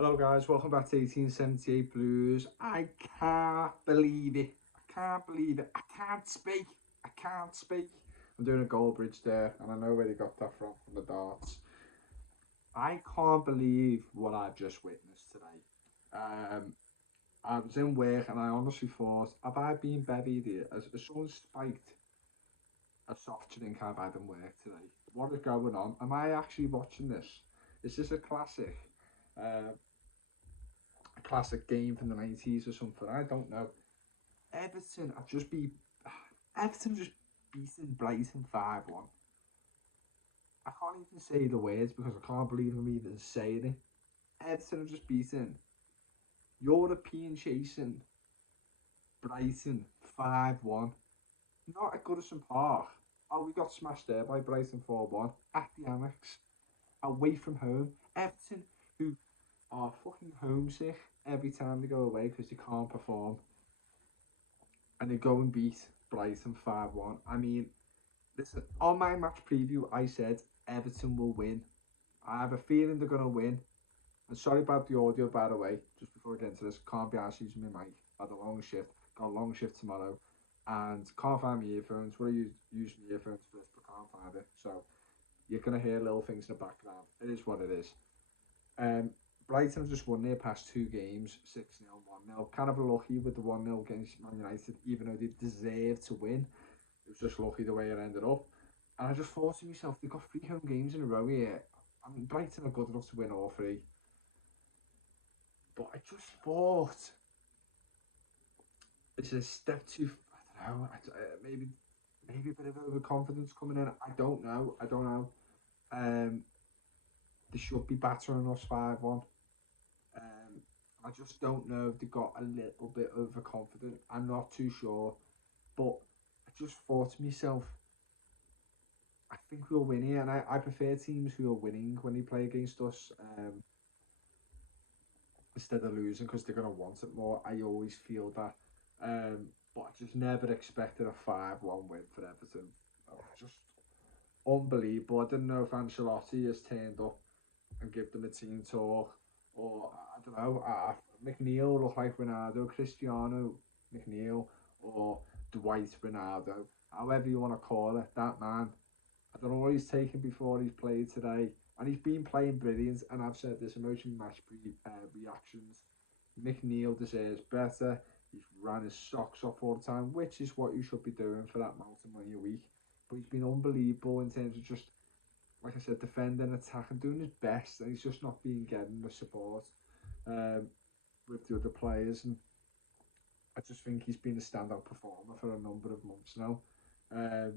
Hello guys, welcome back to 1878 Blues. I can't believe it. I can't believe it. I can't speak. I can't speak. I'm doing a goal bridge there, and I know where they got that from the darts. I can't believe what I've just witnessed today. Um, I was in work and I honestly thought, have I been bevied here? As someone spiked a soft drink I've had in work today. What is going on? Am I actually watching this? Is this uh, a classic game from the 90s or something? I don't know. Everton have just be Everton just beaten Brighton 5-1. I can't even say the words because I can't believe I'm even saying it. Everton have just beaten European chasing Brighton 5-1. Not at Goodison Park. Oh, we got smashed there by Brighton 4-1 at the Annex, away from home. Everton, who are fucking homesick every time they go away because they can't perform, and they go and beat Brighton 5-1. I mean, listen, on my match preview, I said Everton will win. I have a feeling they're going to win. And sorry about the audio, by the way, just before I get into this. Can't be asked using my mic. I had a long shift. Got a long shift tomorrow. And can't find my earphones. What I use my earphones first, but can't find it. So you're going to hear little things in the background. It is what it is. Um, Brighton have just won their past two games, 6-0, 1-0. Kind of lucky with the 1-0 against Man United, even though they deserved to win. It was just lucky the way it ended up. And I just thought to myself, they've got 3 home games in a row here. I mean, Brighton are good enough to win all 3. But I just thought it's a step too. I don't know. Maybe a bit of overconfidence coming in. I don't know. Um, they should be battering us 5-1. I just don't know if they got a little bit overconfident. I'm not too sure, but I just thought to myself, I think we'll win here, and I prefer teams who are winning when they play against us, instead of losing because they're going to want it more. I always feel that. But I just never expected a 5-1 win for Everton. Just unbelievable. I didn't know if Ancelotti has turned up and give them a team talk, or I don't know. McNeil looked like Ronaldo, Cristiano McNeil, or Dwight Ronaldo, however you want to call it. That man, I don't know what he's taken before he's played today, and he's been playing brilliant. And I've said this emotion match reactions. McNeil deserves better. He's ran his socks off all the time, which is what you should be doing for that amount of money a week. But he's been unbelievable in terms of just, like I said, defending, attacking, doing his best, and he's just not been getting the support um, with the other players. And I just think he's been a standout performer for a number of months now. And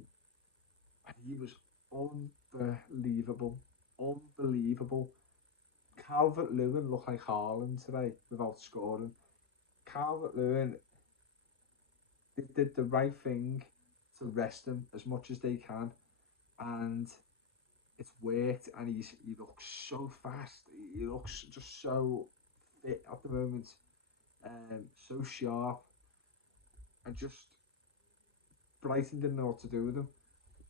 he was unbelievable, unbelievable. Calvert-Lewin looked like Haaland today without scoring. Calvert-Lewin, they did the right thing to rest him as much as they can, and it's worked. And he looks so fast. He looks just so fit at the moment, so sharp, and just Brighton didn't know what to do with him.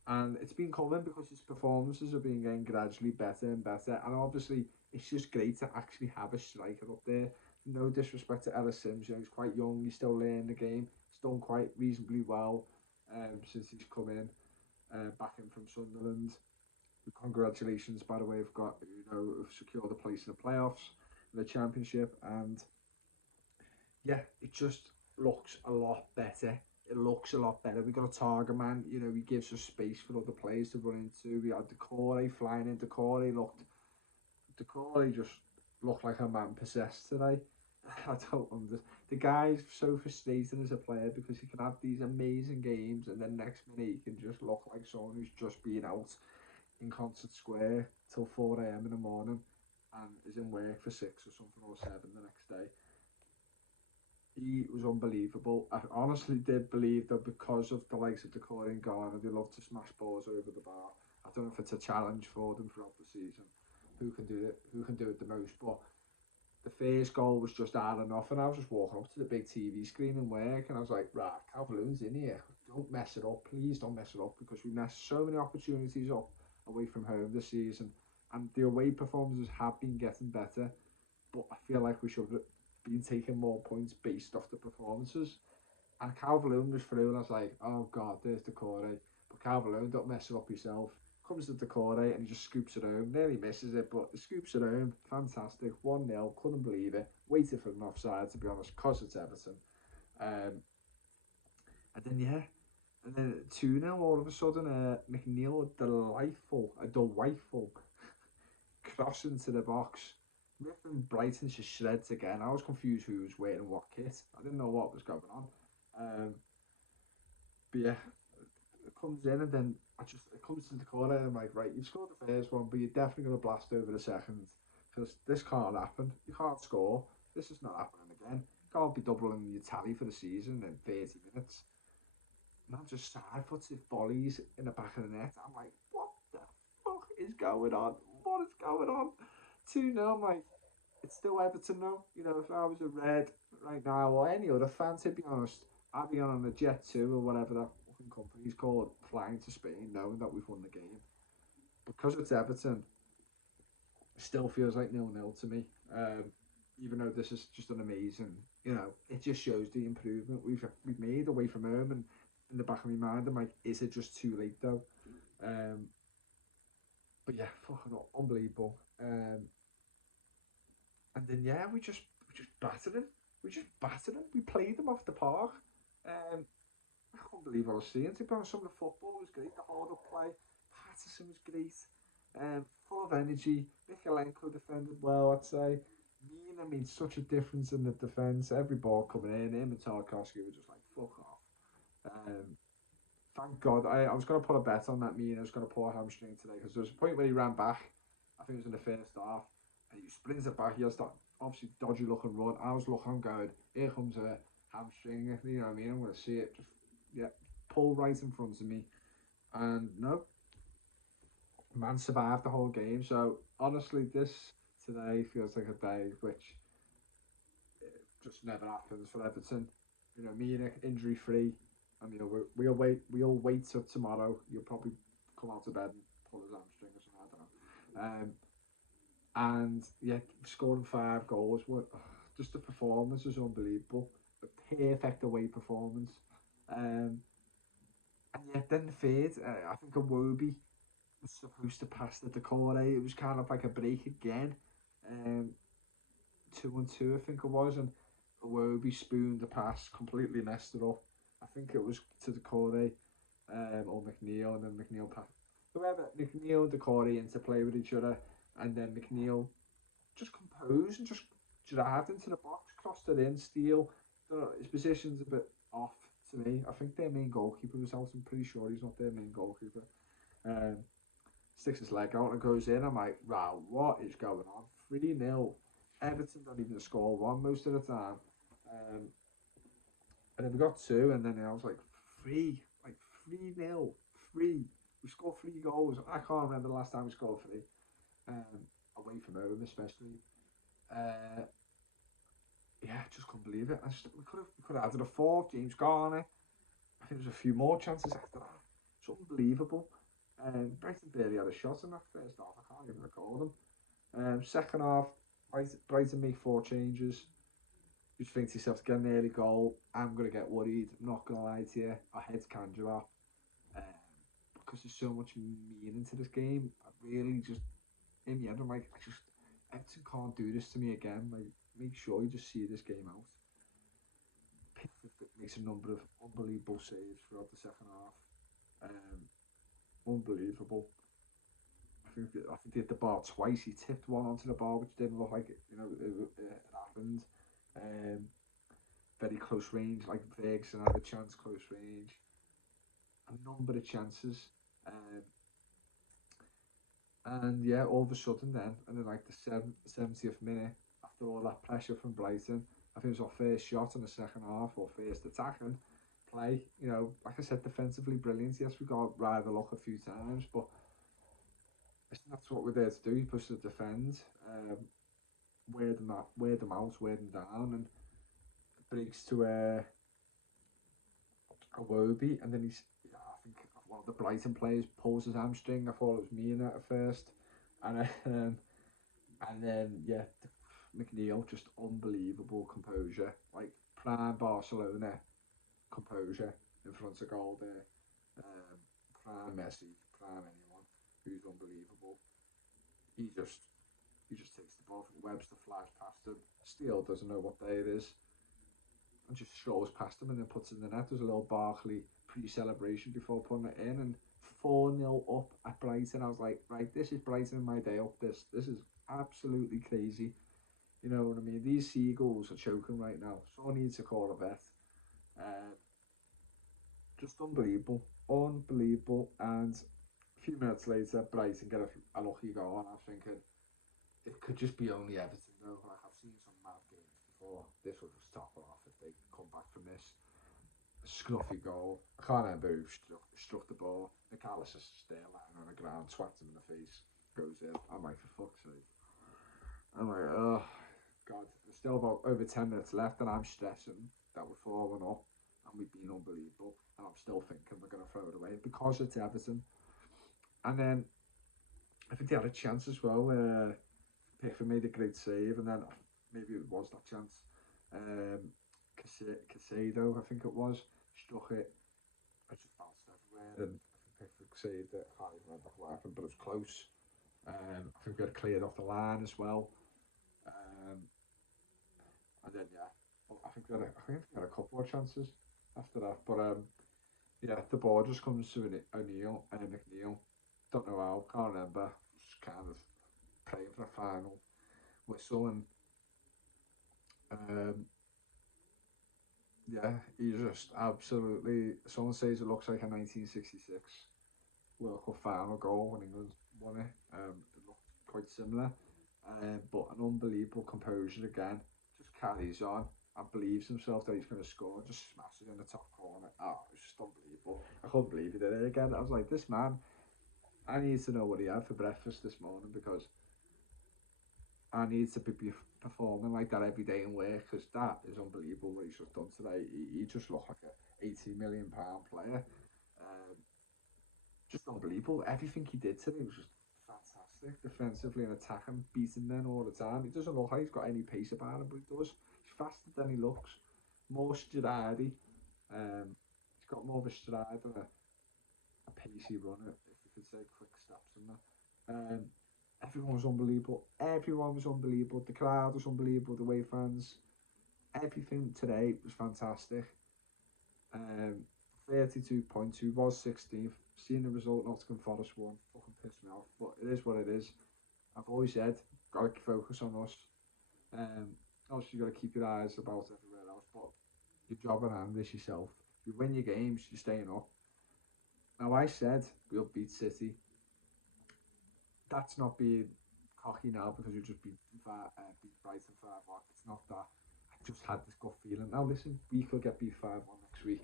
And it's been coming because his performances have been getting gradually better and better. And obviously, it's just great to actually have a striker up there. No disrespect to Ellis Sims, he's quite young, he's still learning the game. He's done quite reasonably well since he's come in, back in from Sunderland. Congratulations, by the way, we've got, we've secured a place in the playoffs, in the Championship, and yeah, it just looks a lot better. It looks a lot better. We got a target man, he gives us space for other players to run into. We had Decore flying in. Decore just looked like a man possessed today. I don't understand. The guy's so frustrating as a player because he can have these amazing games and then next minute he can just look like someone who's just been out in Concert Square till 4 a.m. in the morning and is in work for 6 or something, or 7 the next day. He was unbelievable. I honestly did believe that because of the likes of Decore and Garner, they love to smash balls over the bar. I don't know if it's a challenge for them throughout the season. Who can do it the most? But the first goal was just hard enough, and I was just walking up to the big TV screen and work, and I was like, right, Calvert-Lewin's in here. Don't mess it up, please don't mess it up, because we messed so many opportunities up away from home this season, and the away performances have been getting better. but I feel like we should have been taking more points based off the performances. And Calvert-Lewin was through, and I was like, oh God, there's the Corey. But Calvert-Lewin, don't mess it up yourself. Comes to the Corey and he just scoops it home. Nearly misses it, but he scoops it home. Fantastic. 1-0. Couldn't believe it. Waited for an offside, to be honest, because it's Everton. And then, yeah. And then 2-0 all of a sudden. McNeil, a delightful cross into the box. Ripping Brighton to shreds again. I was confused who was wearing what kit. I didn't know what was going on. But yeah, it comes in and then it comes to the corner and I'm like, right, you've scored the first one, but you're definitely going to blast over the second because this can't happen. You can't score. This is not happening again. You can't be doubling your tally for the season in 30 minutes. Man just side puts his volleys in the back of the net. I'm like, what the fuck is going on? What is going on? 2-0, I'm like, it's still Everton though. You know, if I was a Red right now or any other fan, to be honest, I'd be on a Jet 2 or whatever that fucking company's called, flying to Spain knowing that we've won the game. Because it's Everton, it still feels like 0-0 to me. Even though this is just an amazing, you know, it just shows the improvement we've made away from home. And in the back of my mind, I'm like, is it just too late though? But yeah, fucking unbelievable. And then yeah, we just battered him. We played them off the park. I couldn't believe what I was seeing. To be honest, some of the football was great. The hold up play, Patterson was great. Full of energy. Mikalenko defended well, I'd say. Mina made such a difference in the defence. Every ball coming in, him and Tarkovsky were just like, fuck off. Thank God. I was going to put a bet on that Mina was going to pull a hamstring today because there was a point where he ran back. I think it was in the first half. And he sprints it back. He has that obviously dodgy looking run. I was looking good. Here comes a hamstring. You know what I mean? I'm going to see it. Just, yeah, pull right in front of me. And no, man survived the whole game. So honestly, this today feels like a day which just never happens for Everton. You know, Mina injury free. And you know, we'll wait till tomorrow. You'll probably come out of bed and pull his hamstring or something. I don't know. And yeah, scoring 5 goals. Just the performance was unbelievable. A perfect away performance. And yeah, then the third, I think Iwobi was supposed to pass the Decore. It was kind of like a break again. 2-2, I think it was, and Iwobi spooned the pass, completely messed it up. I think it was to Decore or McNeil, and then McNeil passed. Whoever, McNeil and Decore interplay with each other. And then McNeil just composed and just dragged into the box, crossed it in, Steele. His position's a bit off to me. I think their main goalkeeper was out. I'm pretty sure he's not their main goalkeeper. Sticks his leg out and goes in. I'm like, wow, what is going on? 3-0. Everton don't even score one most of the time. And then we got 2, and then I was like, 3-0. 3. We scored 3 goals. I can't remember the last time we scored 3. Away from home especially. Yeah, just couldn't believe it. We could have added a 4th, James Garner. I think there's a few more chances after that. It's unbelievable. Brighton barely had a shot in that first half. I can't even recall them. Second half, Brighton make 4 changes. You just think to yourself, get an early goal, I'm going to get worried. I'm not going to lie to you. Our heads can drop. Because there's so much meaning to this game. I really just, in the end, I'm like, Everton can't do this to me again. Like, make sure you just see this game out. Pickford makes a number of unbelievable saves throughout the second half. Unbelievable. I think he hit the bar twice. He tipped one onto the bar, which didn't look like it. You know, it happened. Very close range, like Ferguson had a chance, close range. A number of chances. And yeah, all of a sudden then, and then like the 70th minute, after all that pressure from Brighton, I think it was our first shot in the second half, or first attacking play. You know, like I said, defensively brilliant. Yes, we got rather luck a few times, but that's what we're there to do. You're supposed to defend, wear them out, wear them down, and breaks to a Iwobi, and then I think one of the Brighton players pulls his hamstring. I thought it was Mina at first, and then yeah, McNeil, just unbelievable composure, like prime Barcelona composure in front of goal there. Um, Prime Messi, prime anyone who's unbelievable. He just he just takes the ball from Webster, flies past him. Steele doesn't know what day it is, and just strolls past him and then puts it in the net. There's a little Barkley pre-celebration before putting it in, and 4-0 up at Brighton. I was like, right, this is Brighton in my day up. This is absolutely crazy. You know what I mean? These seagulls are choking right now. Someone needs to call a vet. Uh, just unbelievable, unbelievable. And a few minutes later, Brighton get a lucky goal, and I was thinking it could just be only Everton though. Like I've seen some mad games before. This will just top it off if they come back from this. A scruffy goal. I can't remember who struck the ball. McAllister's there lying on the ground, swats him in the face, goes in. I'm like, for fuck's sake. I'm like, oh God. There's still about over 10 minutes left, and I'm stressing that we're falling up, and we've been unbelievable, and I'm still thinking we're going to throw it away because it's Everton. And then I think they had a chance as well. Pickford made a great save, and then maybe it was that chance. Um, Casado, I think it was, struck it. I just bounced everywhere, and I think Pickford saved it. I can't even remember what happened, but it was close. I think we got cleared off the line as well. And then I think we had a couple of chances after that. But the ball just comes to O'Neill and McNeil. Don't know how, can't remember. Just kind of praying for a final whistle, and he just absolutely. Someone says it looks like a 1966 World Cup final goal when England won it. It looked quite similar, but an unbelievable composure again. Just carries on and believes himself that he's going to score. Just smashes it in the top corner. Oh, it's just unbelievable. I couldn't believe he did it again. I was like, this man. I need to know what he had for breakfast this morning, because I need to be performing like that every day in work, because that is unbelievable what he's just done today. He just looked like a £80 million player. Just unbelievable. Everything he did today was just fantastic. Defensively and attacking, beating men all the time. He doesn't look like he's got any pace about him, but he does. He's faster than he looks. More stridey. He's got more of a stride than a pacey runner, if you could say, quick steps and that. Everyone was unbelievable. Everyone was unbelievable. The crowd was unbelievable. The away fans. Everything today was fantastic. 32 points. He was 16th. Seeing the result, Nottingham Forest won. Fucking pissed me off. But it is what it is. I've always said, got to focus on us. Obviously, you've got to keep your eyes about everywhere else. But your job at hand is yourself. You win your games, you're staying up. Now, I said we'll beat City. That's not being cocky now, because we just beat Brighton 5-1. It's not that. I just had this gut feeling. Now, listen, we could get beat 5-1 next week.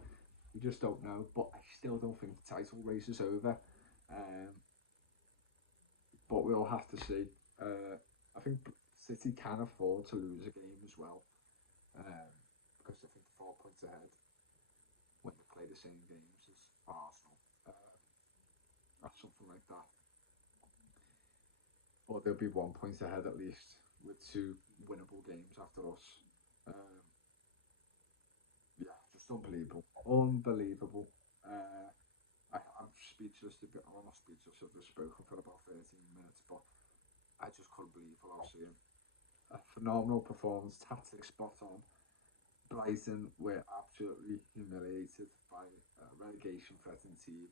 We just don't know. But I still don't think the title race is over. But we'll have to see. I think City can afford to lose a game as well. Because I think they're 4 points ahead when they play the same games as Arsenal. Or something like that. Or they'll be 1 point ahead at least, with 2 winnable games after us. Just unbelievable. Unbelievable. I'm speechless. I'm not speechless. I've just spoken for about 13 minutes, but I just couldn't believe what I was seeing. A phenomenal performance, tactics spot on. Brighton were absolutely humiliated by a relegation threatened team.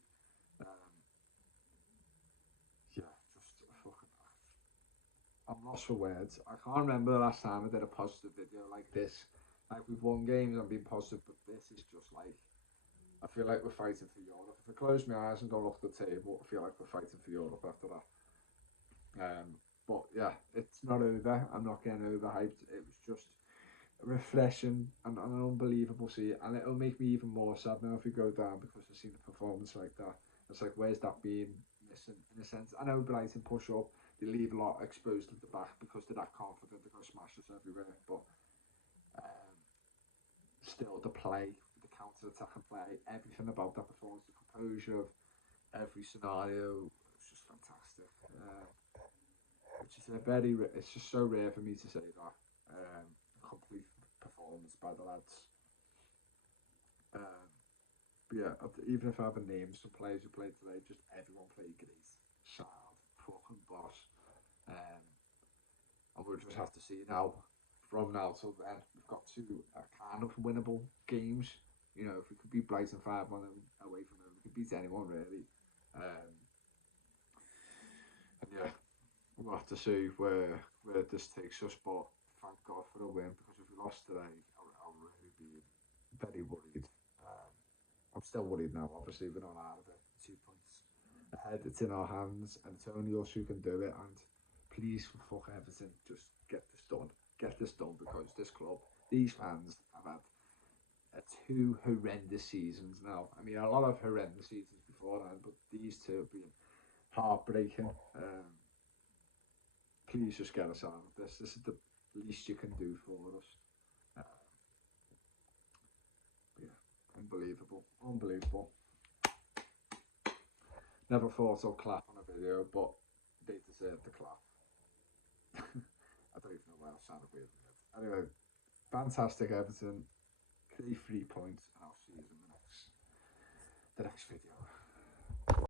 I'm lost for words. I can't remember the last time I did a positive video like this. Like, we've won games and been positive, but this is just like, I feel like we're fighting for Europe. If I close my eyes and don't look at the table, I feel like we're fighting for Europe after that. But yeah, it's not over. I'm not getting overhyped. It was just refreshing and an unbelievable see, and it'll make me even more sad now if we go down, because I've seen a performance like that. It's like, where's that being missing, in a sense? I know Brighton push up, they leave a lot exposed at the back because they're that confident, they're going to smash us everywhere, but still the play, the counter-attack and play, everything about that performance, the composure of every scenario, it's just fantastic. Which is it's just so rare for me to say that. Complete performance by the lads. Um, but yeah, even if I haven't named some players who played today, just everyone played great. Sound, fucking boss. Um, and we'll just have to see now. From now till then, we've got two kind of winnable games. You know, if we could beat Brighton 5-1 away from them, we could beat anyone really. Um, and yeah, we'll have to see where this takes us. But thank God for the win, because if we lost today, I'll really be very worried. Um, I'm still worried now. Obviously, we're not out of it. 2 points ahead. It's in our hands, and it's only us who can do it. And please, for fuck Everton, just get this done. Get this done, because this club, these fans, have had two horrendous seasons now. I mean, a lot of horrendous seasons beforehand, but these two have been heartbreaking. Please just get us out of this. This is the least you can do for us. Uh, yeah, unbelievable, unbelievable. Never thought I'd clap on a video, but they deserve the clap. I don't even know why I sounded weird. Anyway, fantastic Everton. 3 points, and I'll see you in the next video.